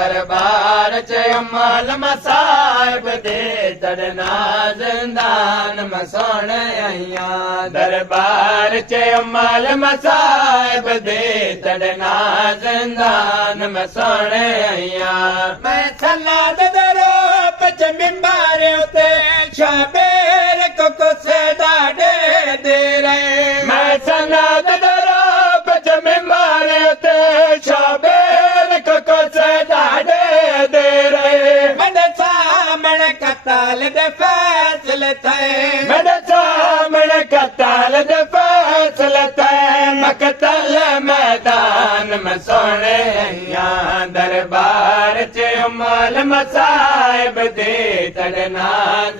दरबार च अमल मसाहिब दे तड़ना जिंदान में सोने आइया दरबार च अमल मसाहिब दे तड़ना जिंदान में सोने आइया मैं सला दरो पच मिंबर उते शबीर को सदा दे रहे मैं सला दरो पच मिंबर उते शबीर को सदा दे रहे मेरे सामने कताल दे फैसले थे मेरे सामने कताल दे फैसले थे मकतल मैदान में सोने आइया दरबार च अमल मसाहिब दे तड़ना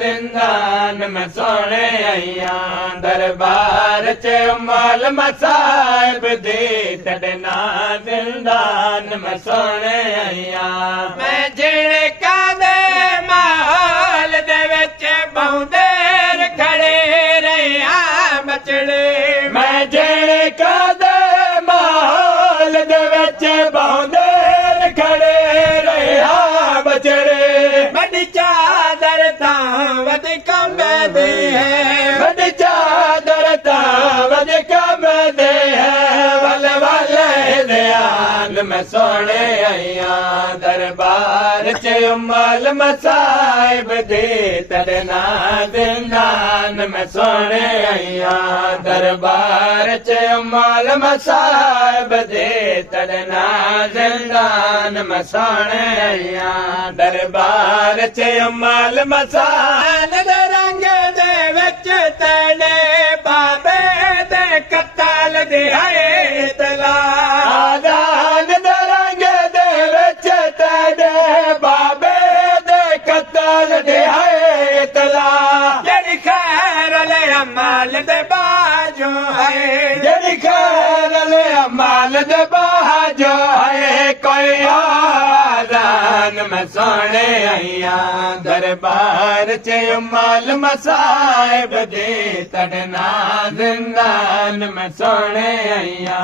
जिंदान में सोने आइया दरबार च अमल मसाहिब दे तड़ना जिंदान में सोने आइया मैं जेड़े कादे माहौल दे विच बहु देर खड़े रहा बचड़े मैं जेड़े कादे माहौल दे विच बहु देर खड़े रहा बचड़े बड़ी चादर तां वध कंबे दे है बड़ी चादर तां वध कंबे दे है वल वल ध्यान में सोने आइया दरबार च अमल मसाहिब दे तड़ना जिंदान में सोने आइया दरबार च अमल मसाहिब दे तड़ना जिंदान में सोने आइया दरबार च अमल मसाहिब दे रंग दे विच तड़े बाबे दे कताल दे आए तला आजान दे रंग दे विच तड़े बाबे दे कताल दे आए तला जड़ी खैर ले अमल दे बाजो है जड़ी खैर ले अमल दे बाजो है कोई आजान में सोने आइया दरबार च अमल मसाहिब दे तड़ना जिंदान में सोने आइया